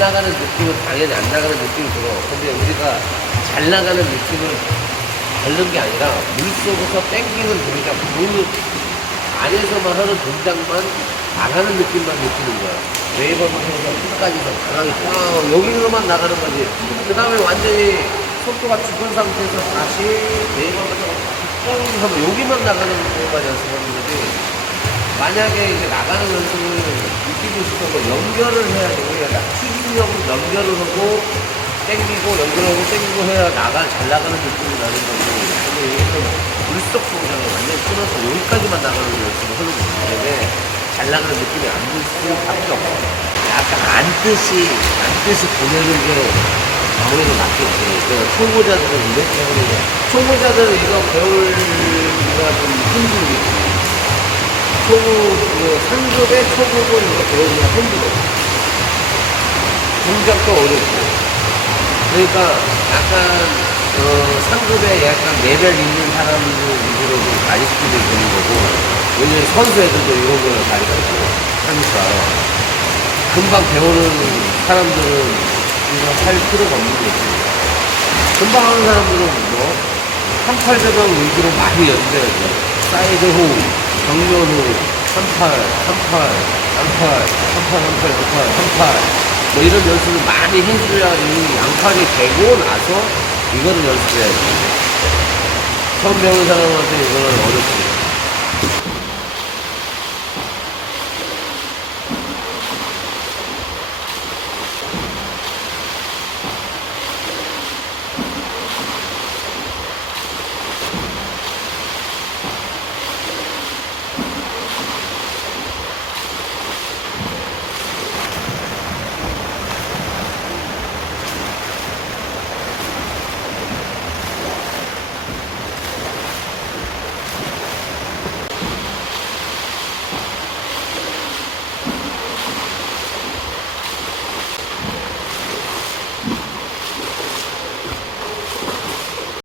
나가는 느낌은 당연히 안 나가는 느낌이 들어. 근데 우리가 잘 나가는 느낌을 별는 게 아니라 물속에서 땡기는 동작, 물 안에서만 하는 동작만 안 하는 느낌만 느끼는 거야. 웨이버부터 끝까지서 강하게 쫙 여기로만 나가는 거지. 그 다음에 완전히 속도가 죽은 상태에서 다시 웨이버부터 뻥 하면 여기만 나가는 것만 연습하는 거지. 만약에 이제 나가는 연습을 느끼고 싶어서 연결을 해야 되고, 튀기려고 연결을 하고, 땡기고, 연결하고, 땡기고 해야 잘 나가는 느낌이 나는 거고, 근데 여기서 물속 동작을 완전히 끊어서 여기까지만 나가는 연습을 하는 거기 때문에 잘 나가는 느낌이 안 들 수밖에 없어. 약간 안 뜻이 보내는 게 아무래도 낫겠지. 초보자들은 이렇게 하는 거야. 초보자들은 이거 배우기가 좀 힘들겠지. 상급의 초급은 이거 배우기가 힘들어. 동작도 어렵고. 그러니까 약간 상급에 약간 레벨 있는 사람들 위주로 좀 가르치게 되는 거고, 왜냐면 선수 애들도 이런 걸 가르치고 하니까 금방 배우는 사람들은 이거 할 필요가 없는 거지. 금방 하는 사람들은 뭐 38배경 위주로 많이 연습해야지. 사이드 후, 정면 후, 38, 38, 38, 뭐 이런 연습을 많이 해줘야 이 양팔이 되고 나서 이거를 연습해야지. 처음 배우는 사람한테 이거는 어렵지.